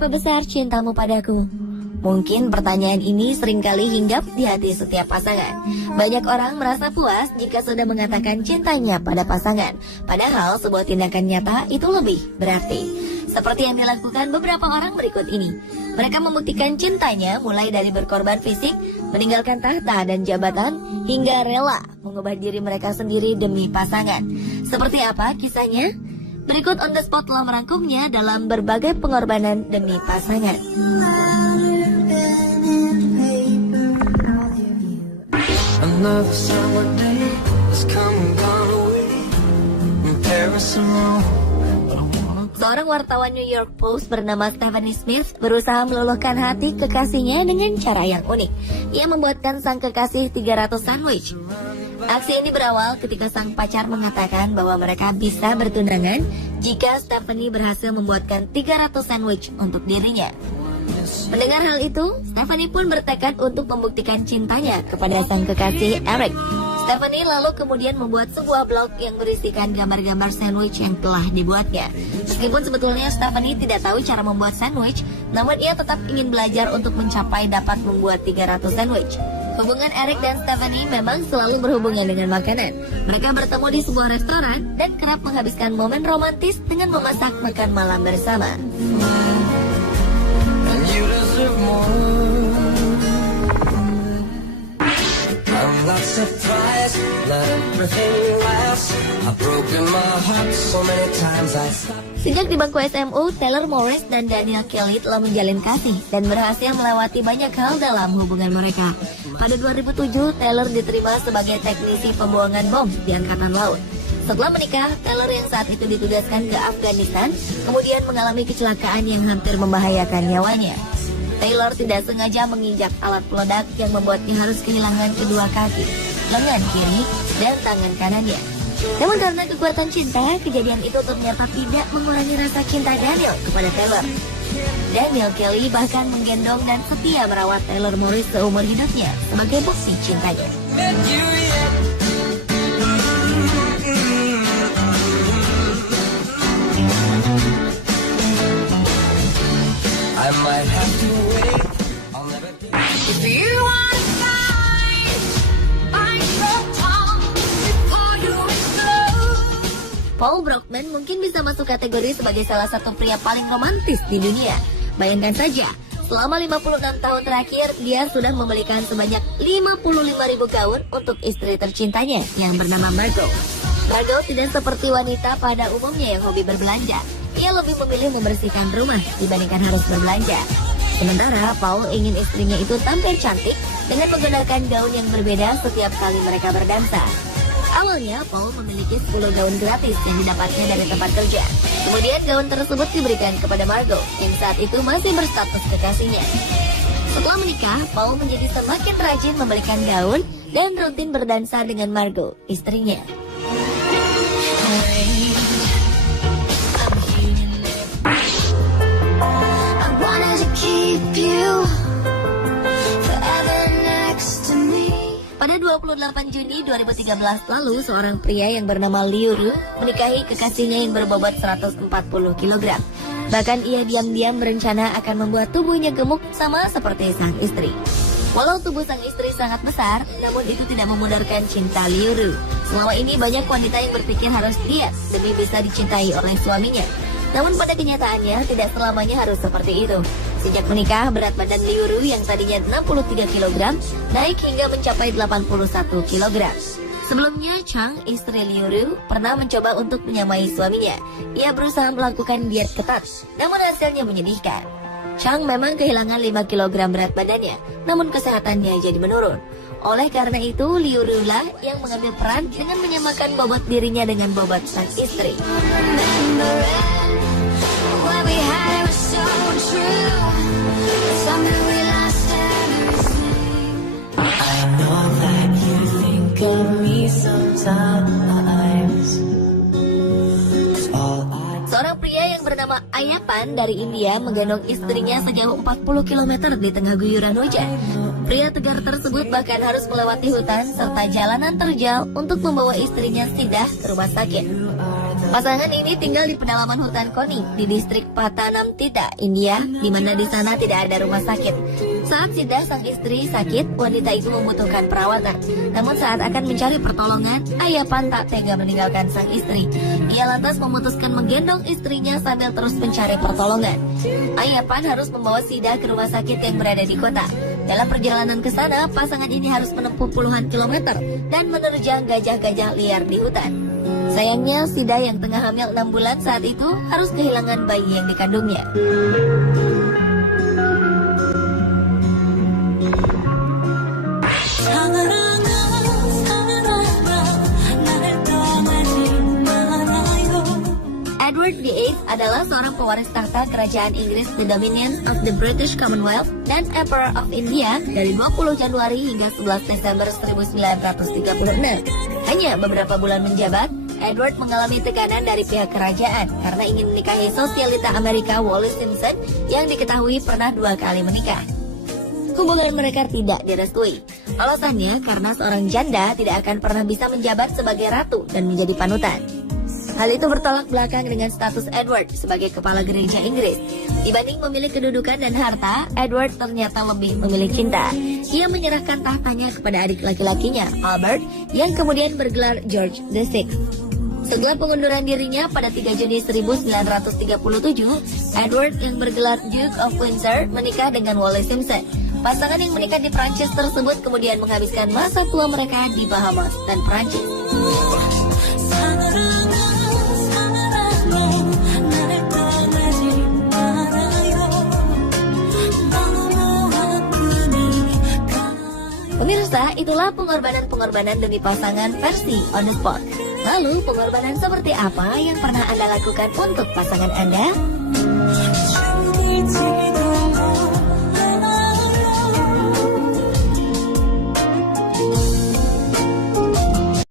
Seberapa besar cintamu padaku? Mungkin pertanyaan ini seringkali hinggap di hati setiap pasangan. Banyak orang merasa puas jika sudah mengatakan cintanya pada pasangan. Padahal sebuah tindakan nyata itu lebih berarti. Seperti yang dilakukan beberapa orang berikut ini. Mereka membuktikan cintanya mulai dari berkorban fisik, meninggalkan tahta dan jabatan, hingga rela mengubah diri mereka sendiri demi pasangan. Seperti apa kisahnya? Berikut On The Spot telah merangkumnya dalam berbagai pengorbanan demi pasangan. Another summer day has come and gone away in Paris and Rome. Seorang wartawan New York Post bernama Stephanie Smith berusaha meluluhkan hati kekasihnya dengan cara yang unik. Ia membuatkan sang kekasih 300 sandwich. Aksi ini berawal ketika sang pacar mengatakan bahwa mereka bisa bertunangan jika Stephanie berhasil membuatkan 300 sandwich untuk dirinya. Mendengar hal itu, Stephanie pun bertekad untuk membuktikan cintanya kepada sang kekasih Eric. Stephanie lalu kemudian membuat sebuah blog yang berisikan gambar-gambar sandwich yang telah dibuatnya. Meskipun sebetulnya Stephanie tidak tahu cara membuat sandwich, namun ia tetap ingin belajar untuk mencapai dapat membuat 300 sandwich. Hubungan Eric dan Stephanie memang selalu berhubungan dengan makanan. Mereka bertemu di sebuah restoran dan kerap menghabiskan momen romantis dengan memasak makan malam bersama. You deserve more. I'm not surprised, let everything last. I've broken my heart so many times I stopped. Sejak di bangku SMU, Taylor Morris dan Daniel Kelly telah menjalin kasih dan berhasil melewati banyak hal dalam hubungan mereka. Pada 2007, Taylor diterima sebagai teknisi pembuangan bom di Angkatan Laut. Setelah menikah, Taylor yang saat itu ditugaskan ke Afghanistan kemudian mengalami kecelakaan yang hampir membahayakan nyawanya. Taylor tidak sengaja menginjak alat peledak yang membuatnya harus kehilangan kedua kaki, lengan kiri, dan tangan kanannya. Namun karena kekuatan cinta, kejadian itu ternyata tidak mengurangi rasa cinta Daniel kepada Taylor. Daniel Kelly bahkan menggendong dan setia merawat Taylor Morris seumur hidupnya sebagai bukti cintanya. I might have to wait. I'll never be. If you wanna find your tongue before you explode. Paul Brockman mungkin bisa masuk kategori sebagai salah satu pria paling romantis di dunia. Bayangkan saja, selama 56 tahun terakhir, dia sudah membelikan sebanyak 55.000 gaun untuk istri tercintanya yang bernama Margot. Margot tidak seperti wanita pada umumnya yang hobi berbelanja. Ia lebih memilih membersihkan rumah dibandingkan harus berbelanja. Sementara Paul ingin istrinya itu tampil cantik dengan menggunakan gaun yang berbeda setiap kali mereka berdansa. Awalnya Paul memiliki 10 gaun gratis yang didapatnya dari tempat kerja. Kemudian gaun tersebut diberikan kepada Margot yang saat itu masih berstatus kekasihnya. Setelah menikah, Paul menjadi semakin rajin membelikan gaun dan rutin berdansa dengan Margot, istrinya. Pada 28 Juni 2013 lalu, seorang pria yang bernama Liu Ru menikahi kekasihnya yang berbobot 140 kg. Bahkan ia diam-diam berencana akan membuat tubuhnya gemuk sama seperti sang istri. Walau tubuh sang istri sangat besar, namun itu tidak memudarkan cinta Liu Ru. Selama ini banyak wanita yang berpikir harus diet demi bisa dicintai oleh suaminya. Namun pada kenyataannya tidak selamanya harus seperti itu. Sejak menikah, berat badan Liu Ru yang tadinya 63 kg naik hingga mencapai 81 kg. Sebelumnya, Chang, istri Liu Ru, pernah mencoba untuk menyamai suaminya. Ia berusaha melakukan diet ketat, namun hasilnya menyedihkan. Chang memang kehilangan 5 kg berat badannya, namun kesehatannya jadi menurun. Oleh karena itu, Liu Ru lah yang mengambil peran dengan menyamakan bobot dirinya dengan bobot sang istri. Seorang pria yang bernama Ayapan dari India menggendong istrinya sejauh 40 km di tengah guyuran hujan. Pria tegar tersebut bahkan harus melewati hutan serta jalanan terjal untuk membawa istrinya Sidah ke rumah sakit. Pasangan ini tinggal di pedalaman hutan Koni di distrik Patanamthitta, India, di mana di sana tidak ada rumah sakit. Saat Sida sang istri sakit, wanita itu membutuhkan perawatan. Namun saat akan mencari pertolongan, Ayapan tak tega meninggalkan sang istri. Ia lantas memutuskan menggendong istrinya sambil terus mencari pertolongan. Ayapan harus membawa Sida ke rumah sakit yang berada di kota. Dalam perjalanan ke sana, pasangan ini harus menempuh puluhan kilometer dan menerjang gajah-gajah liar di hutan. Sayangnya, Sida yang tengah hamil 6 bulan saat itu harus kehilangan bayi yang dikandungnya. Edward VIII adalah seorang pewaris tahta kerajaan Inggris The Dominion of the British Commonwealth dan Emperor of India dari 20 Januari hingga 11 Desember 1936. Hanya beberapa bulan menjabat, Edward mengalami tekanan dari pihak kerajaan karena ingin menikahi sosialita Amerika Wallis Simpson yang diketahui pernah 2 kali menikah. Hubungan mereka tidak direstui. Alasannya karena seorang janda tidak akan pernah bisa menjabat sebagai ratu dan menjadi panutan. Hal itu bertolak belakang dengan status Edward sebagai kepala gereja Inggris. Dibanding memilih kedudukan dan harta, Edward ternyata lebih memilih cinta. Ia menyerahkan tahtanya kepada adik laki-lakinya, Albert, yang kemudian bergelar George VI. Setelah pengunduran dirinya pada 3 Juni 1937, Edward yang bergelar Duke of Windsor menikah dengan Wallis Simpson. Pasangan yang menikah di Prancis tersebut kemudian menghabiskan masa tua mereka di Bahamas dan Prancis. Pemirsa, itulah pengorbanan-pengorbanan demi pasangan versi On The Spot. Lalu, pengorbanan seperti apa yang pernah Anda lakukan untuk pasangan Anda?